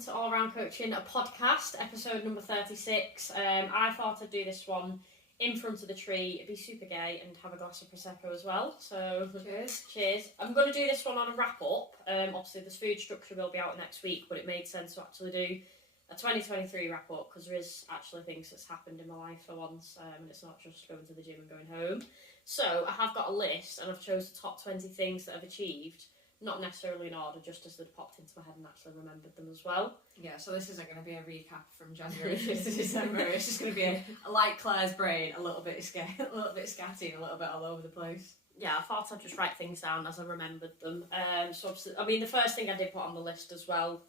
to All Around Coaching, a podcast, episode number 36. I thought I'd do this one in front of the tree, be super gay and have a glass of Prosecco as well. So, cheers. I'm going to do this one on a wrap-up. Obviously, this food structure will be out next week, but it made sense to actually do a 2023 wrap-up because there is actually things that's happened in my life for once, and it's not just going to the gym and going home. So, I have got a list, and I've chose the top 20 things that I've achieved. Not necessarily in order, just as they'd popped into my head and actually remembered them as well. Yeah, so this isn't going to be a recap from January to December. It's just going to be like Claire's brain, a little bit scatty, a little bit all over the place. Yeah, I thought I'd just write things down as I remembered them. So obviously, I mean, the first thing I did put on the list as well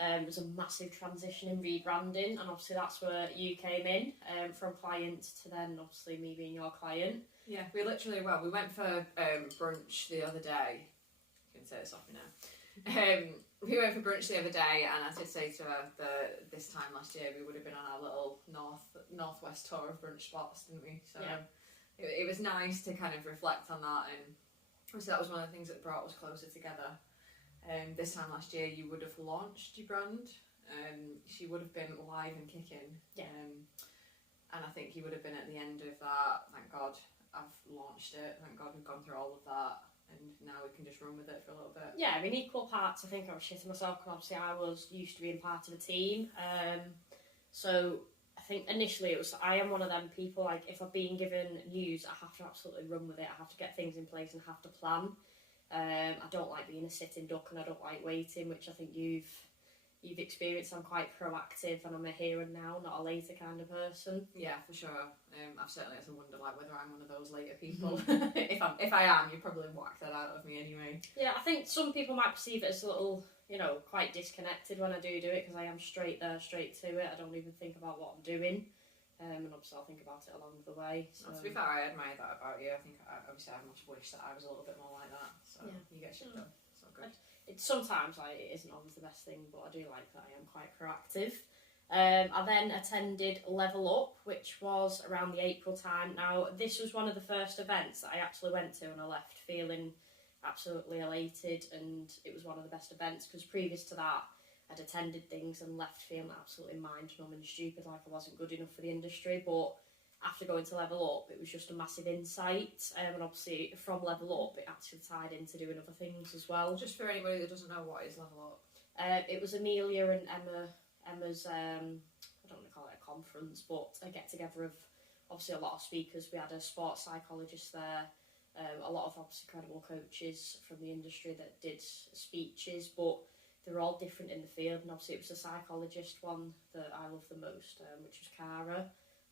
was a massive transition in rebranding, and obviously that's where you came in, from client to then obviously me being your client. Yeah, we went for brunch the other day. Say this off me now. We went for brunch the other day, and I did say to her that this time last year we would have been on our little northwest tour of brunch spots, didn't we? So yeah. It was nice to kind of reflect on that, and obviously that was one of the things that brought us closer together. This time last year you would have launched your brand. She would have been live and kicking. Yeah. And I think you would have been at the end of that. Thank God I've launched it. Thank God we've gone through all of that. And now we can just run with it for a little bit. Yeah, I mean, equal parts. I think I was shitting myself because obviously I was used to being part of a team. So I think initially I am one of them people, like, if I've been given news, I have to absolutely run with it. I have to get things in place and have to plan. I don't like being a sitting duck, and I don't like waiting, which I think you've experienced. I'm quite proactive, and I'm a here and now, not a later kind of person. Yeah, for sure. I've certainly had to wonder like whether I'm one of those later people. If I am, you probably whack that out of me anyway. Yeah, I think some people might perceive it as a little, quite disconnected when I do it, because I am straight there, straight to it. I don't even think about what I'm doing, and obviously I'll think about it along the way. So. To be fair, I admire that about you. I think obviously I must wish that I was a little bit more like that. So yeah. You get shit done. So good. Sometimes it isn't always the best thing, but I do like that I am quite proactive. I then attended Level Up, which was around the April time. Now, this was one of the first events that I actually went to, and I left feeling absolutely elated, and it was one of the best events, because previous to that, I'd attended things and left feeling absolutely mind-numbing and stupid, like I wasn't good enough for the industry. But after going to Level Up, it was just a massive insight, and obviously from Level Up it actually tied into doing other things as well. Just for anybody that doesn't know, what is Level Up? It was Amelia and Emma's, I don't want to call it a conference, but a get-together of obviously a lot of speakers. We had a sports psychologist there, a lot of obviously credible coaches from the industry that did speeches, but they were all different in the field, and obviously it was the psychologist one that I loved the most, which was Cara.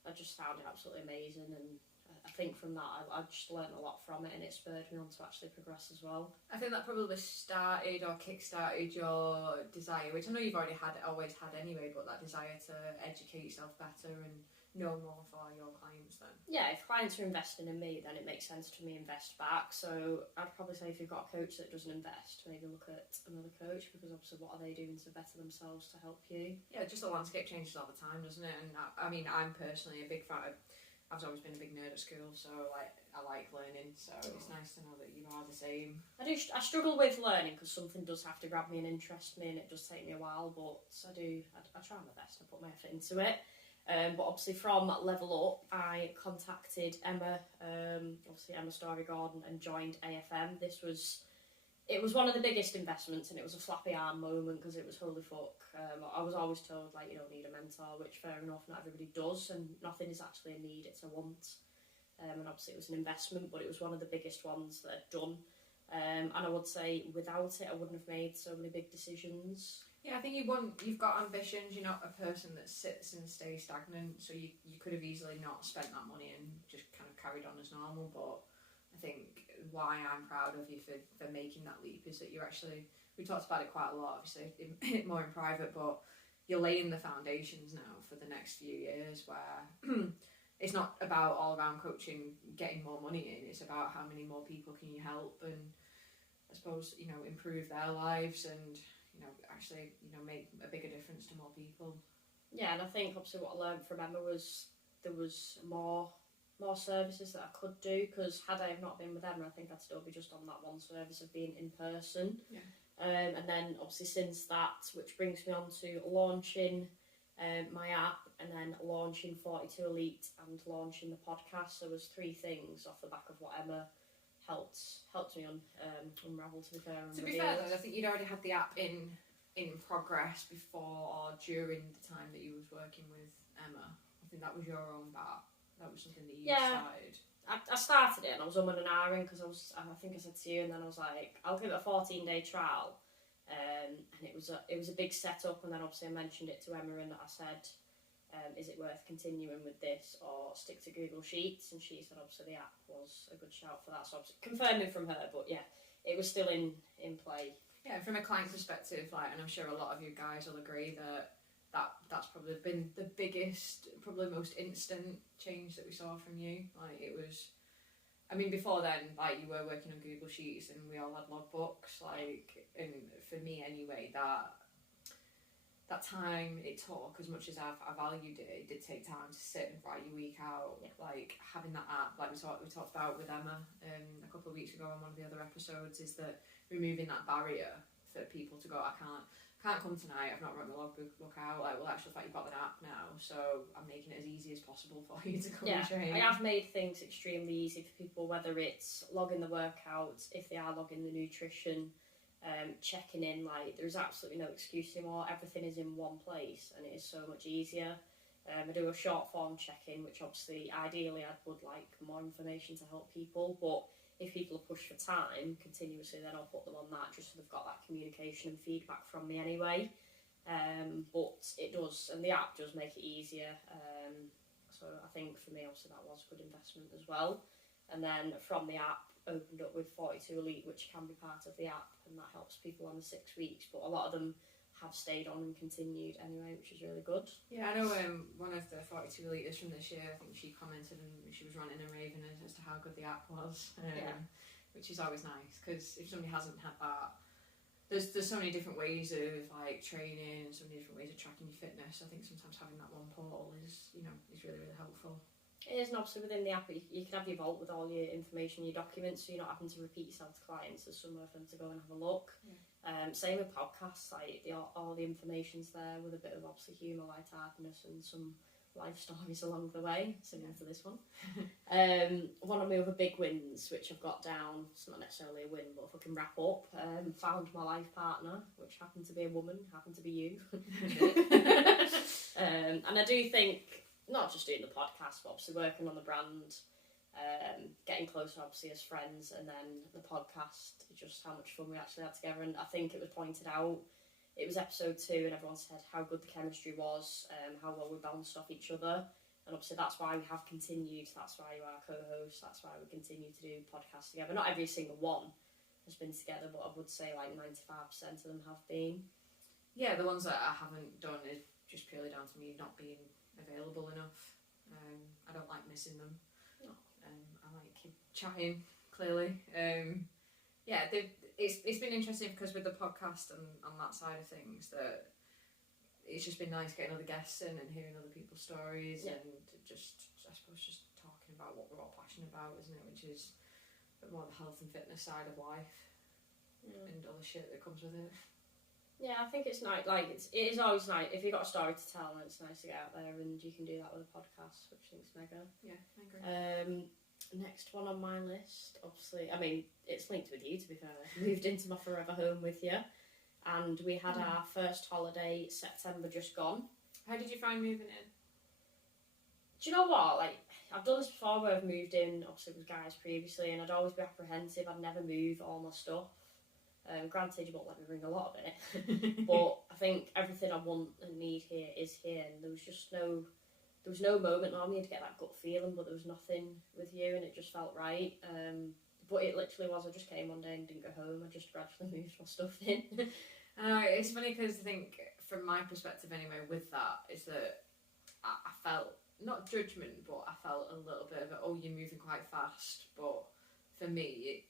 I just found it absolutely amazing, and I think from that I just learned a lot from it, and it spurred me on to actually progress as well. I think that probably started or kick-started your desire, which I know you've always had anyway, but that desire to educate yourself better and know more for your clients then. Yeah, if clients are investing in me, then it makes sense for me to invest back. So I'd probably say if you've got a coach that doesn't invest, maybe look at another coach, because obviously what are they doing to better themselves to help you? Yeah, just the landscape changes all the time, doesn't it? And I mean, I'm personally a big fan of, I've always been a big nerd at school, so I like learning, so it's nice to know that you are the same. I struggle with learning because something does have to grab me and interest me, and it does take me a while, but I try my best to put my effort into it. But obviously from Level Up, I contacted Emma, obviously Emma Story-Gordon, and joined AFM. It was one of the biggest investments, and it was a flappy arm moment, because it was holy fuck. I was always told, like, you don't need a mentor, which fair enough, not everybody does, and nothing is actually a need, it's a want. And obviously it was an investment, but it was one of the biggest ones that I'd done. And I would say without it, I wouldn't have made so many big decisions. Yeah, I think you've got ambitions. You're not a person that sits and stays stagnant, so you could have easily not spent that money and just kind of carried on as normal. But I think why I'm proud of you for making that leap is that you're actually, we talked about it quite a lot, obviously, more in private, but you're laying the foundations now for the next few years, where it's not about all-around coaching, getting more money in, it's about how many more people can you help, and I suppose, improve their lives, and actually, make a bigger difference to more people. Yeah, and I think obviously what I learned from Emma was there was more services that I could do, because had I not been with Emma, I think I'd still be just on that one service of being in person. Yeah. And then obviously since that, which brings me on to launching my app, and then launching 42 Elite and launching the podcast. So there's 3 things off the back of what Emma helped me unravel, to be fair. To be fair though, I think you'd already had the app in progress before or during the time that you was working with Emma. I think that was your own app. That was something that you started. I started it and I was umming and ahhing because I think I said to you, and then I was like, I'll give it a 14-day trial. And it was a big setup, and then obviously I mentioned it to Emma and I said, is it worth continuing with this or stick to Google Sheets? And she said obviously the app was a good shout for that, so obviously confirming from her, but yeah, it was still in play. Yeah, from a client perspective, like, and I'm sure a lot of you guys will agree that's probably been the biggest, probably most instant change that we saw from you. Like, it was, I mean, before then, like, you were working on Google Sheets and we all had logbooks, like, and for me anyway, that time it took, as much as I valued it, it did take time to sit and write your week out. Yeah. Like, having that app, like we talked about with Emma a couple of weeks ago on one of the other episodes, is that removing that barrier for people to go, I can't come tonight, I've not written my logbook out. Like, well, actually, in fact, you've got an app now, so I'm making it as easy as possible for you to come and train. I have made things extremely easy for people, whether it's logging the workouts, if they are logging the nutrition, checking in. Like, there's absolutely no excuse anymore. Everything is in one place and it is so much easier. I do a short form check-in, which obviously ideally I would like more information to help people, but if people are pushed for time continuously, then I'll put them on that just so they've got that communication and feedback from me anyway. But it does, and the app does make it easier. So I think for me, obviously, that was a good investment as well. And then from the app, opened up with 42 Elite, which can be part of the app, and that helps people on the 6 weeks. But a lot of them have stayed on and continued anyway, which is really good. Yeah, I know one of the 42 Eliters from this year, I think she commented and she was ranting and raving as to how good the app was, which is always nice, because if somebody hasn't had that, there's so many different ways of like training and so many different ways of tracking your fitness. I think sometimes having that one portal is really, really helpful. It is, and obviously within the app you can have your vault with all your information, your documents, so you're not having to repeat yourself to clients. There's somewhere for them to go and have a look. Same with podcasts, like all the information's there with a bit of obviously humour, lightheartedness and some life stories along the way, similar to this one. One of my other big wins, which I've got down, it's not necessarily a win, but if I can wrap up, found my life partner, which happened to be a woman, happened to be you. And I do think, not just doing the podcast, but obviously working on the brand, getting closer obviously as friends, and then the podcast, just how much fun we actually had together. And I think it was pointed out, it was episode 2 and everyone said how good the chemistry was, how well we bounced off each other, and obviously that's why we have continued, that's why you are co-host, that's why we continue to do podcasts together. Not every single one has been together, but I would say like 95% of them have been. Yeah, the ones that I haven't done is just purely down to me not being available enough. I don't like missing them. No. I like chatting, clearly. It's been interesting because with the podcast and on that side of things, that it's just been nice getting other guests in and hearing other people's stories, and just, I suppose, just talking about what we're all passionate about, isn't it? Which is a bit more the health and fitness side of life, and all the shit that comes with it. Yeah, I think it's nice. Like, it is always nice if you've got a story to tell, and it's nice to get out there, and you can do that with a podcast, which I think is mega. Yeah, I agree. Next one on my list, obviously, I mean, it's linked with you, to be fair. I moved into my forever home with you, and we had our first holiday September just gone. How did you find moving in? Do you know what? Like, I've done this before where I've moved in, obviously with guys previously, and I'd always be apprehensive. I'd never move all my stuff. Granted, you won't let me bring a lot of it, but I think everything I want and need here is here, and there was no moment. Normally you'd get that gut feeling, but there was nothing with you, and it just felt right. But it literally was, I just came one day and didn't go home. I just gradually moved my stuff in. It's funny because I think, from my perspective anyway, with that, is that I felt, not judgment, but I felt a little bit of a, oh, you're moving quite fast. But for me,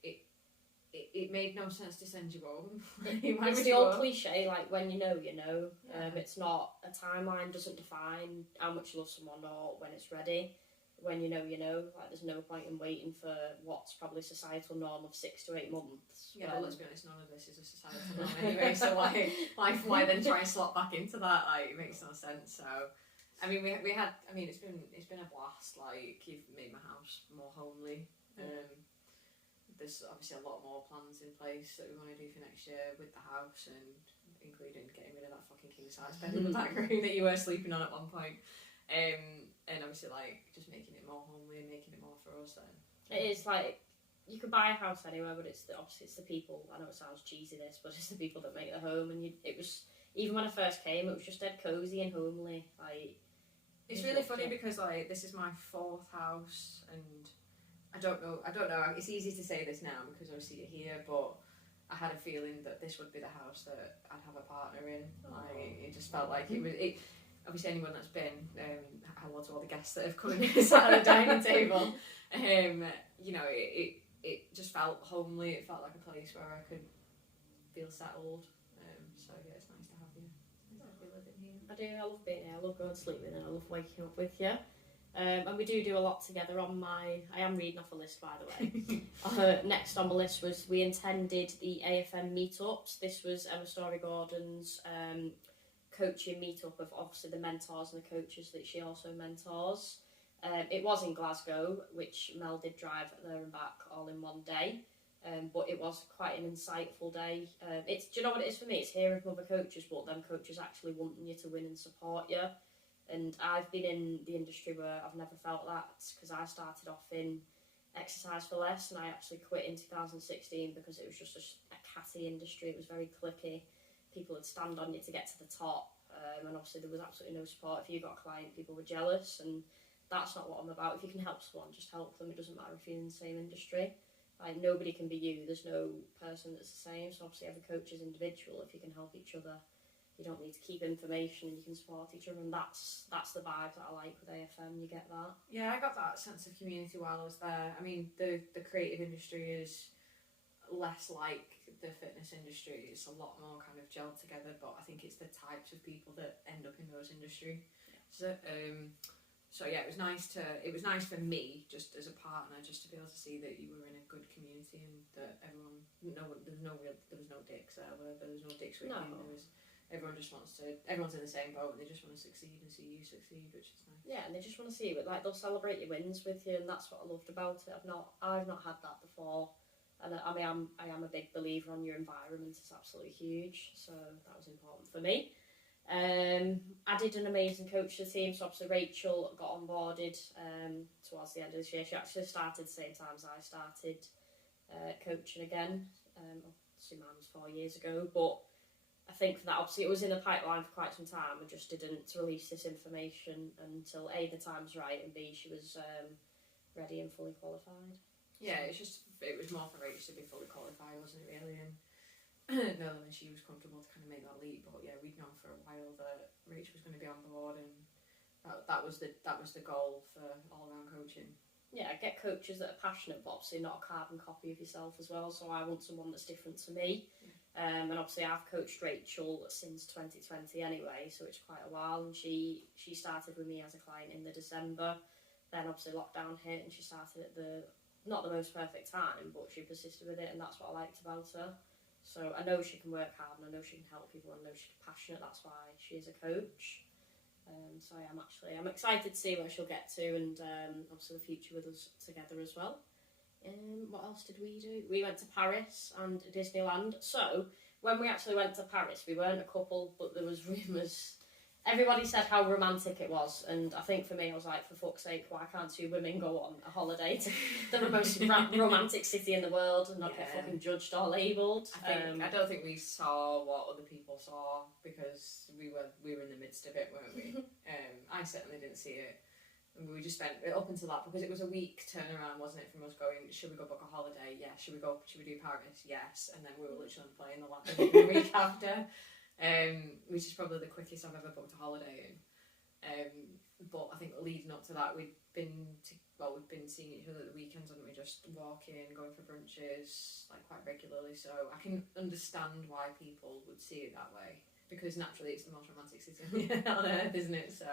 it made no sense to send you home. It's the old cliche, like, when you know, you know. It's not, a timeline doesn't define how much you love someone or when it's ready. when you know, you know. Like, there's no point in waiting for what's probably societal norm of 6 to 8 months. Yeah, but let's be honest, none of this is a societal norm anyway. So why then try and slot back into that? Like, it makes no sense. So, I mean, we had. I mean, it's been a blast. Like, you've made my house more homely. There's obviously a lot more plans in place that we want to do for next year with the house, and including getting rid of that fucking king size bed in the back room that you were sleeping on at one point. And obviously, like, just making it more homely and making it more for us then. It is like, you could buy a house anywhere, but obviously it's the people. I know it sounds cheesy, this, but it's the people that make the home. And it was, even when I first came, it was just dead cosy and homely. Like, it's really funny because, like, this is my 4th house, and I don't know. It's easy to say this now because obviously you're here, but I had a feeling that this would be the house that I'd have a partner in. Like, it just felt like it was. Obviously, anyone that's been, hello to all the guests that have come and sat at the dining table. You know, it just felt homely. It felt like a place where I could feel settled. So yeah, it's nice to have you. Nice to be living here. I do. I love being here. I love going to sleep with you, and I love waking up with you. And we do a lot together. I am reading off a list, by the way. Next on the list was, we attended the AFM meetups. This was Emma Story Gordon's coaching meetup of obviously the mentors and the coaches that she also mentors. It was in Glasgow, which Mel did drive there and back all in one day. But it was quite an insightful day. Do you know what it is for me? It's hearing from other coaches, but them coaches actually wanting you to win and support you. And I've been in the industry where I've never felt that, because I started off in exercise for less, and I actually quit in 2016 because it was just a catty industry. It was very cliquey. People would stand on you to get to the top, and obviously there was absolutely no support. If you got a client, people were jealous, and that's not what I'm about. If you can help someone, just help them. It doesn't matter if you're in the same industry. Like, nobody can be you. There's no person that's the same. So obviously every coach is individual. If you can help each other, you don't need to keep information, and you can support each other, and that's the vibe that I like with AFM. You get that? Yeah, I got that sense of community while I was there. I mean, the creative industry is less like the fitness industry. It's a lot more kind of gelled together, but I think it's the types of people that end up in those industries. Yeah. So yeah, it was nice for me, just as a partner, just to be able to see that you were in a good community, and that there was no dicks there. There was no dicks with you. Everyone's in the same boat, and they just want to succeed and see you succeed, which is nice. Yeah, and they just want to see it. Like, they'll celebrate your wins with you, and that's what I loved about it. I've not had that before. And I mean, I am a big believer on your environment. It's absolutely huge, so that was important for me. Added an amazing coach to the team. So obviously Rachel got onboarded towards the end of this year. She actually started the same time as I started coaching again. Obviously mine was 4 years ago, but I think for that, obviously it was in the pipeline for quite some time. I just didn't release this information until A, the time was right, and B, she was ready and fully qualified. Yeah, it was more for Rach to be fully qualified, wasn't it, really? And no, then she was comfortable to kind of make that leap. But yeah, we'd known for a while that Rach was going to be on board, and that was the goal for all round coaching. Yeah, get coaches that are passionate, but obviously not a carbon copy of yourself as well. So I want someone that's different to me. Yeah. And obviously I've coached Rachel since 2020 anyway, so it's quite a while. And she started with me as a client in the December. Then obviously lockdown hit, and she started at not the most perfect time, but she persisted with it, and that's what I liked about her. So I know she can work hard, and I know she can help people, and I know she's passionate. That's why she is a coach. So I'm excited to see where she'll get to, and obviously the future with us together as well. What else did we do? We went to Paris and Disneyland. So when we actually went to Paris, we weren't a couple, but there was rumours. Everybody said how romantic it was, and I think for me, I was like, for fuck's sake, why can't two women go on a holiday to the most romantic city in the world and not get fucking judged or labelled? I don't think we saw what other people saw, because we were in the midst of it, weren't we? I certainly didn't see it. And we just spent up until that, because it was a week turnaround, wasn't it, from us going, should we go book a holiday? Yeah. Should we do Paris? Yes. And then we were literally on the plane the week after. Which is probably the quickest I've ever booked a holiday in. But I think leading up to that, we've been seeing each other at the weekends, haven't we? Just walking, going for brunches, like, quite regularly. So I can understand why people would see it that way. because naturally it's the most romantic city on earth, isn't it? So.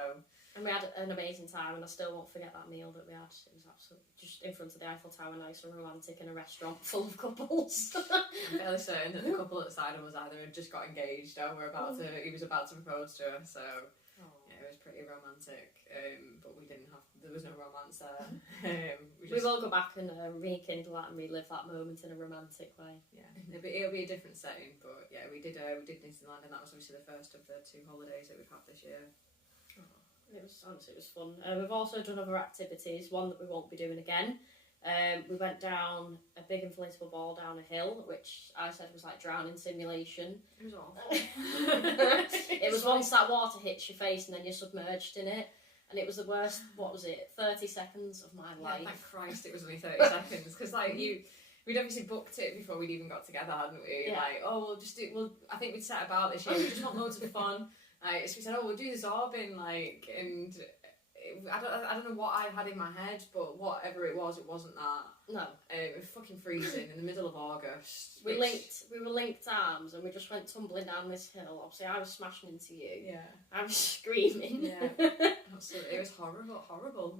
And we had an amazing time, and I still won't forget that meal that we had. It was absolutely just in front of the Eiffel Tower, nice and romantic, in a restaurant full of couples. I'm fairly certain that the couple at the side of us either had just got engaged or he was about to propose to her, so yeah, it was pretty romantic. But there was no romance there. We will go back and rekindle that and relive that moment in a romantic way. Yeah, it'll be a different setting, but yeah, we did Disneyland, and that was obviously the first of the 2 holidays that we've had this year. It was fun. We've also done other activities, one that we won't be doing again. We went down a big inflatable ball down a hill, which I said was like drowning simulation. It was awful. It was once that water hits your face and then you're submerged in it. And it was the worst, 30 seconds of my life. Thank Christ it was only 30 seconds. Because we'd obviously booked it before we'd even got together, hadn't we? Yeah. Like, I think we'd set about this year, we just want loads of fun. So we said, we'll do the Zorbing, and I don't know what I had in my head, but whatever it wasn't that. No. It was fucking freezing in the middle of August. We were linked arms and we just went tumbling down this hill. Obviously I was smashing into you. Yeah. I was screaming. Yeah. Absolutely. It was horrible.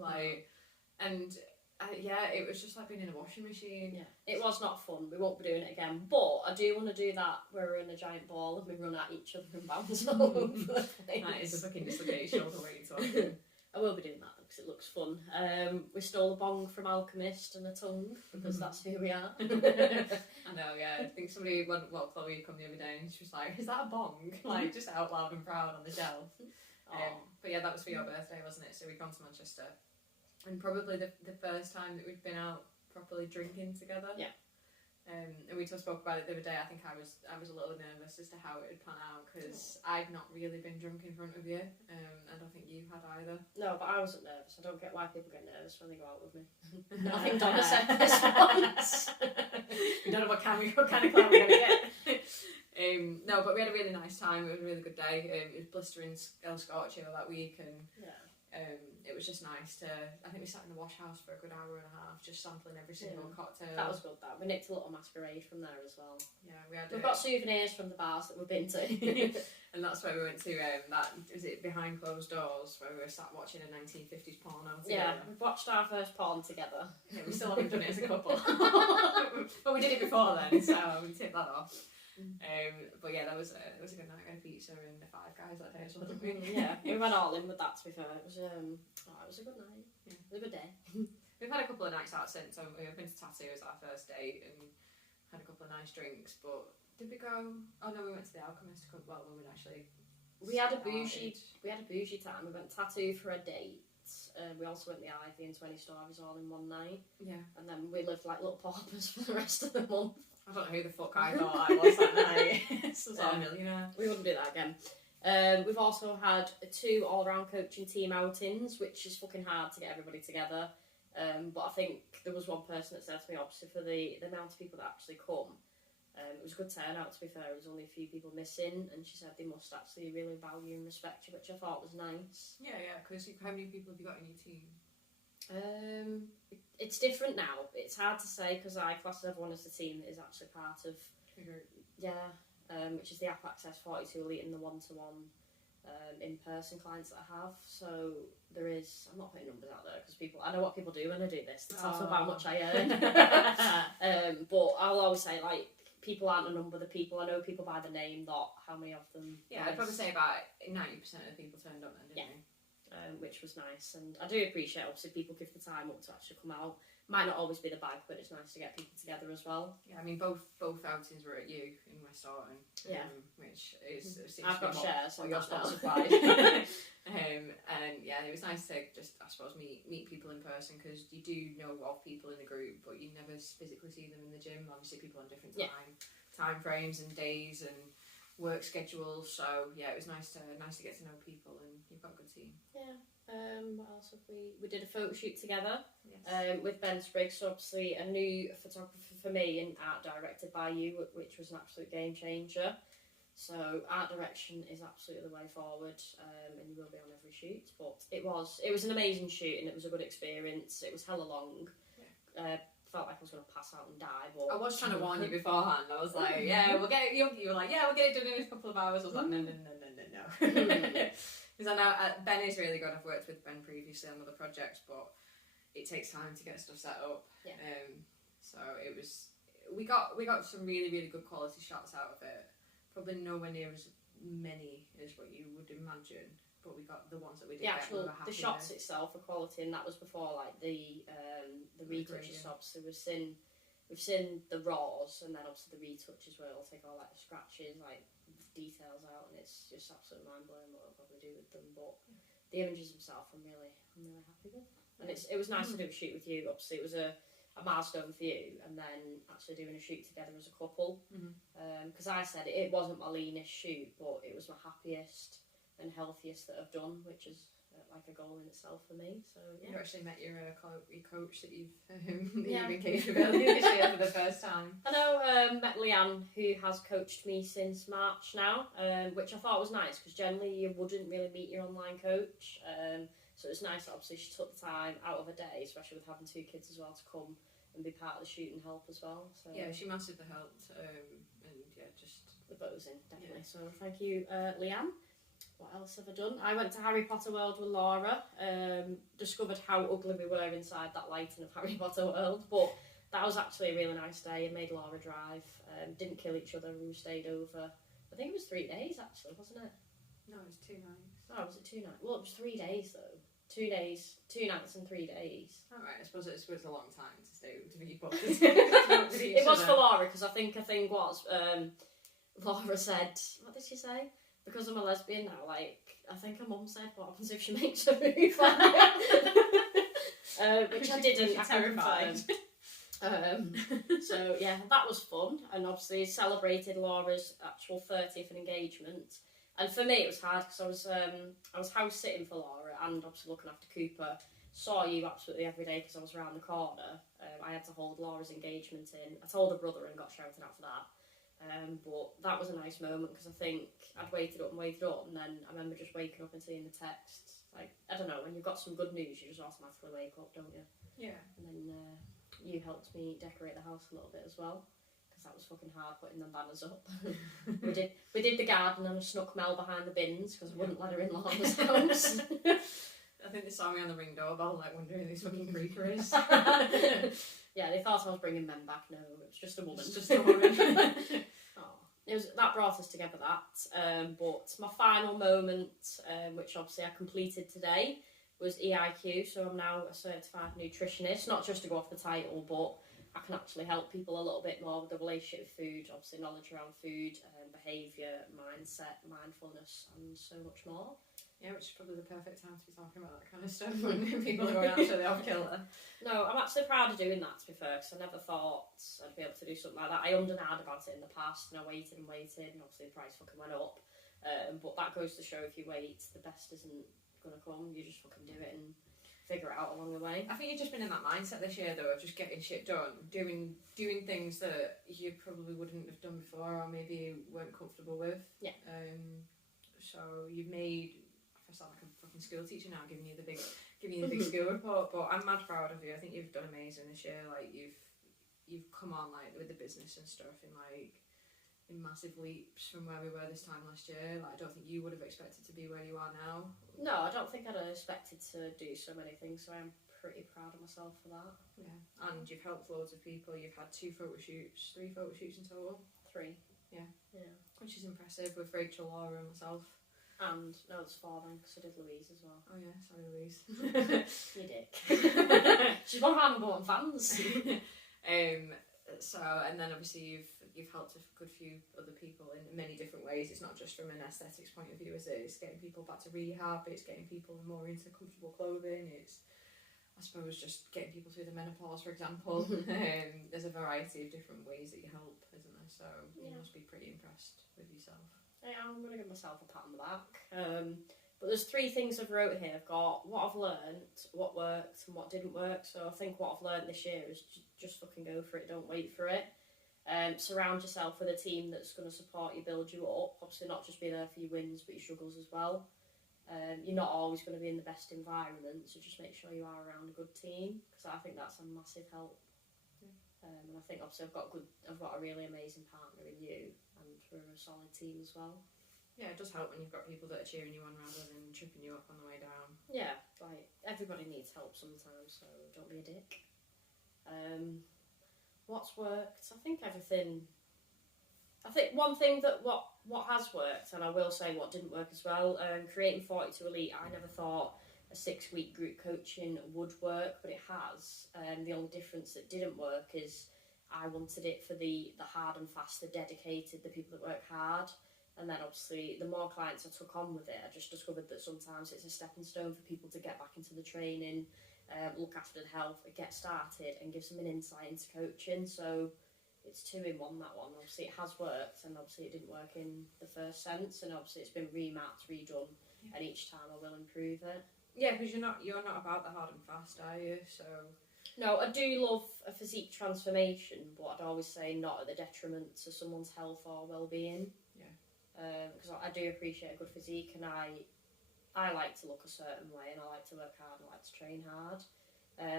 It was just like being in a washing machine. Yeah, it was not fun. We won't be doing it again. But I do want to do that where we're in a giant ball and we run at each other and bounce all over the place. That is a fucking dislocated shoulder weight talking. I will be doing that because it looks fun. We stole a bong from Alchemist and a tongue because that's who we are. I know, yeah. I think Chloe come the other day and she was like, "Is that a bong?" Like, just out loud and proud on the shelf. But yeah, that was for your birthday, wasn't it? So we'd gone to Manchester. And probably the first time that we'd been out properly drinking together. Yeah. And we just spoke about it the other day. I think I was a little nervous as to how it would pan out because I'd not really been drunk in front of you. I don't think you had either. No, but I wasn't nervous. I don't get why people get nervous when they go out with me. I think Donna said this once. We don't know what kind of clown we're going to get. No, but we had a really nice time. It was a really good day. It was blistering El Scorcho that week, and it was just nice to. I think we sat in the wash house for a good hour and a half, just sampling every single cocktail. That was good. That we nicked a little masquerade from there as well. Yeah, we've got souvenirs from the bars that we've been to, and that's where we went to. That is it behind closed doors where we were sat watching a 1950s porno together. Yeah, we've watched our first porn together. Yeah, we still haven't done it as a couple, but we did it before then, so I would tip that off. But yeah, that was a good night. I had a pizza and the Five Guys that day as well, didn't we? Yeah, we went all in with that. To be fair, it was a good night. Yeah, it was a good day. We've had a couple of nights out since. We've been to Tattoo as our first date and had a couple of nice drinks. But did we go? Oh no, we went to the Alchemist. Well, when we actually. We had a bougie time. We went Tattoo for a date. We also went to the Ivy and 20 Stories all in one night. Yeah. And then we lived like little paupers for the rest of the month. I don't know who the fuck I thought I was that night. So I'm a millionaire. We wouldn't do that again. We've also had 2 all-round coaching team outings, which is fucking hard to get everybody together. But I think there was one person that said to me, obviously, for the amount of people that actually come, it was a good turnout, to be fair. There was only a few people missing, and she said they must actually really value and respect you, which I thought was nice. Yeah, because how many people have you got in your team? It's different now. It's hard to say because I class everyone as a team that is actually part of which is the App Access 42 Elite and the one-to-one in-person clients that I have. So there is. I'm not putting numbers out there because I know what people do when I do this. They tell them how much I earn. But I'll always say people aren't a number. The people I know people by the name, not how many of them. Yeah, I'd probably say about 90% of the people turned up then, didn't they? Which was nice, and I do appreciate obviously people give the time up to actually come out. Might not always be the bike, but it's nice to get people together as well. Yeah, I mean both outings were at you in West Orton, which is I've got shares, so you're sponsored by. And yeah, it was nice to just I suppose meet people in person because you do know of people in the group, but you never physically see them in the gym. Obviously, people on different time frames and days and work schedules, so yeah, it was nice to get to know people, and you've got a good team. Yeah. What else have we did a photo shoot together. Yes. With Ben Spriggs, obviously a new photographer for me and art directed by you, which was an absolute game changer. So art direction is absolutely the way forward, and you will be on every shoot. But it was an amazing shoot and it was a good experience. It was hella long. felt like I was going to pass out and die. I But was trying to warn you beforehand. I was like, yeah, we'll get it. You were like, yeah, we'll get it done in a couple of hours. I was like, no. Because I know Ben is really good. I've worked with Ben previously on other projects, but it takes time to get stuff set up. Yeah. So it was. We got some really, really good quality shots out of it. Probably nowhere near as many as what you would imagine, but we got the ones that we did. The shots itself are quality, and that was before like the retouches. Obviously, we've seen the raws, and then obviously the retouches where it'll take all like the scratches, like details out, and it's just absolutely mind blowing what I'll probably do with them. But the images themselves, I'm really happy with, and it was nice to do a shoot with you. Obviously, it was a milestone for you, and then actually doing a shoot together as a couple. Because I said it wasn't my leanest shoot, but it was my happiest and healthiest that I've done, which is like a goal in itself for me. So yeah. You actually met your coach that you've engaged with earlier this year for the first time. I know, met Leanne, who has coached me since March now, which I thought was nice because generally you wouldn't really meet your online coach. So it was nice that obviously she took the time out of her day, especially with having 2 kids as well, to come and be part of the shoot and help as well. So yeah, she massively helped, and yeah, just the bows in definitely. Yeah. So thank you, Leanne. What else have I done? I went to Harry Potter World with Laura. Discovered how ugly we were inside that lighting of Harry Potter World, but that was actually a really nice day. It made Laura drive. Didn't kill each other. We stayed over. I think it was 3 days actually, wasn't it? No, it was 2 nights. Oh, was it 2 nights? Well, it was 3 days though. 2 days, 2 nights and 3 days. Alright, I suppose it was a long time to stay to be booked. It was for Laura because I think what Laura said. What did she say? Because I'm a lesbian now, like I think her mum said, "What happens if she makes a move?" Which I didn't. I terrified. So yeah, that was fun, and obviously celebrated Laura's actual 30th engagement. And for me, it was hard because I was house sitting for Laura and obviously looking after Cooper. Saw you absolutely every day because I was around the corner. I had to hold Laura's engagement in. I told her brother and got shouted at for that. But that was a nice moment because I think I'd waited up, and then I remember just waking up and seeing the text. Like, I don't know, when you've got some good news, you just automatically wake up, don't you? Yeah. And then you helped me decorate the house a little bit as well. That was fucking hard putting them banners up. we did the garden and I snuck Mel behind the bins because I wouldn't let her in Laura's house. I think they saw me on the ring doorbell, like wondering who this fucking creeper is. Yeah, they thought I was bringing men back. No, it was just a woman. It's just a woman. That brought us together. But my final moment, which obviously I completed today, was EIQ. So I'm now a certified nutritionist, not just to go off the title, but I can actually help people a little bit more with the relationship with food, obviously knowledge around food, behaviour, mindset, mindfulness, and so much more. Yeah, which is probably the perfect time to be talking about that kind of stuff when people are going actually off kilter. No, I'm actually proud of doing that, to be fair, because I never thought I'd be able to do something like that. I ummed and ahed about it in the past, and I waited, and obviously the price fucking went up. But that goes to show if you wait, the best isn't going to come. You just fucking do it and figure it out along the way. I think you've just been in that mindset this year though of just getting shit done, doing things that you probably wouldn't have done before or maybe weren't comfortable with. Yeah. So you've made, I sound like a fucking school teacher now giving you the big school report, but I'm mad proud of you. I think you've done amazing this year. Like you've come on like with the business and stuff in massive leaps from where we were this time last year. Like, I don't think you would have expected to be where you are now. No, I don't think I'd have expected to do so many things, so I'm pretty proud of myself for that. Yeah, and you've helped loads of people. You've had 3 photo shoots in total. 3. Yeah. Which is impressive with Rachel, Laura and myself. And, no, it's 4 then, because I did Louise as well. Oh yeah, sorry Louise. You dick. She's one of our number 1 fans. So, and then obviously you've helped a good few other people in many different ways. It's not just from an aesthetics point of view, is it? It's getting people back to rehab, it's getting people more into comfortable clothing, it's, I suppose, just getting people through the menopause, for example. There's a variety of different ways that you help, isn't there? So you must be pretty impressed with yourself. Yeah, I'm going to give myself a pat on the back. But there's 3 things I've wrote here. I've got what I've learned, what worked and what didn't work. So I think what I've learned this year is just fucking go for it, don't wait for it. Surround yourself with a team that's going to support you, build you up. Obviously not just be there for your wins but your struggles as well. You're not always going to be in the best environment, so just make sure you are around a good team, because I think that's a massive help. And I think obviously I've got a really amazing partner in you, and we're a solid team as well. Yeah, it does help when you've got people that are cheering you on rather than tripping you up on the way down. Yeah, like everybody needs help sometimes, so don't be a dick. What's worked? I think everything. I think one thing that what has worked, and I will say what didn't work as well. Creating 42 Elite, I never thought a 6-week group coaching would work, but it has. The only difference that didn't work is I wanted it for the hard and fast, the dedicated, the people that work hard. And then obviously the more clients I took on with it, I just discovered that sometimes it's a stepping stone for people to get back into the training, look after their health, get started, and give them an insight into coaching. So it's 2 in 1, that one. Obviously it has worked, and obviously it didn't work in the first sense, and obviously it's been remapped, redone, and each time I will improve it. Yeah, because you're not about the hard and fast, are you? So no, I do love a physique transformation, but I'd always say not at the detriment to someone's health or well-being. Because I do appreciate a good physique, and I like to look a certain way, and I like to work hard, and I like to train hard.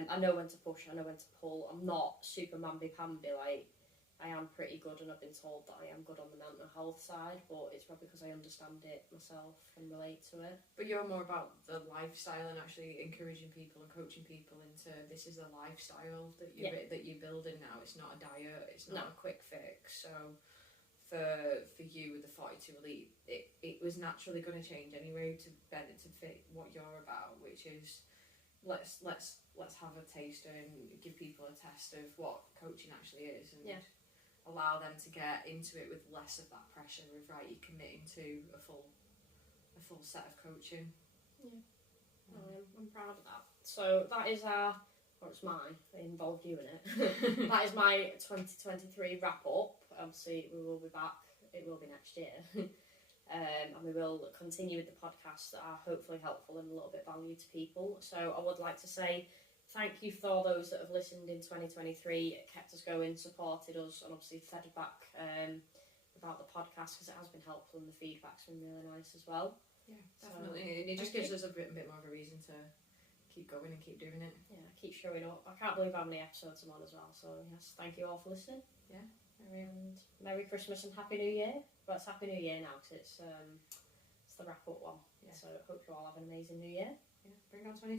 I know when to push, I know when to pull. I'm not super mamby-pamby, like, I am pretty good, and I've been told that I am good on the mental health side, but it's probably because I understand it myself and relate to it. But you're more about the lifestyle and actually encouraging people and coaching people into this is a lifestyle that you're building now. It's not a diet, it's not a quick fix. So for you with the 42 Elite, it was naturally going to change anyway to fit what you're about, which is let's have a taster and give people a test of what coaching actually is, and allow them to get into it with less of that pressure of you're committing to a full set of coaching. I'm proud of that. So that is it's mine, I involved you in it. That is my 2023 wrap up. Obviously we will be back, it will be next year. And we will continue with the podcasts that are hopefully helpful and a little bit value to people. So I would like to say thank you for those that have listened in 2023, kept us going, supported us, and obviously fed back about the podcast, because it has been helpful and the feedback's been really nice as well. Yeah, definitely. So, it just gives us a bit more of a reason to keep going and keep doing it. Yeah, keep showing up. I can't believe how many episodes I'm on as well. So yes, thank you all for listening. Yeah. And Merry Christmas and Happy New Year. Well, it's Happy New Year now, because it's the wrap up one. Yeah. So I hope you all have an amazing New Year. Yeah. Bring on 2020.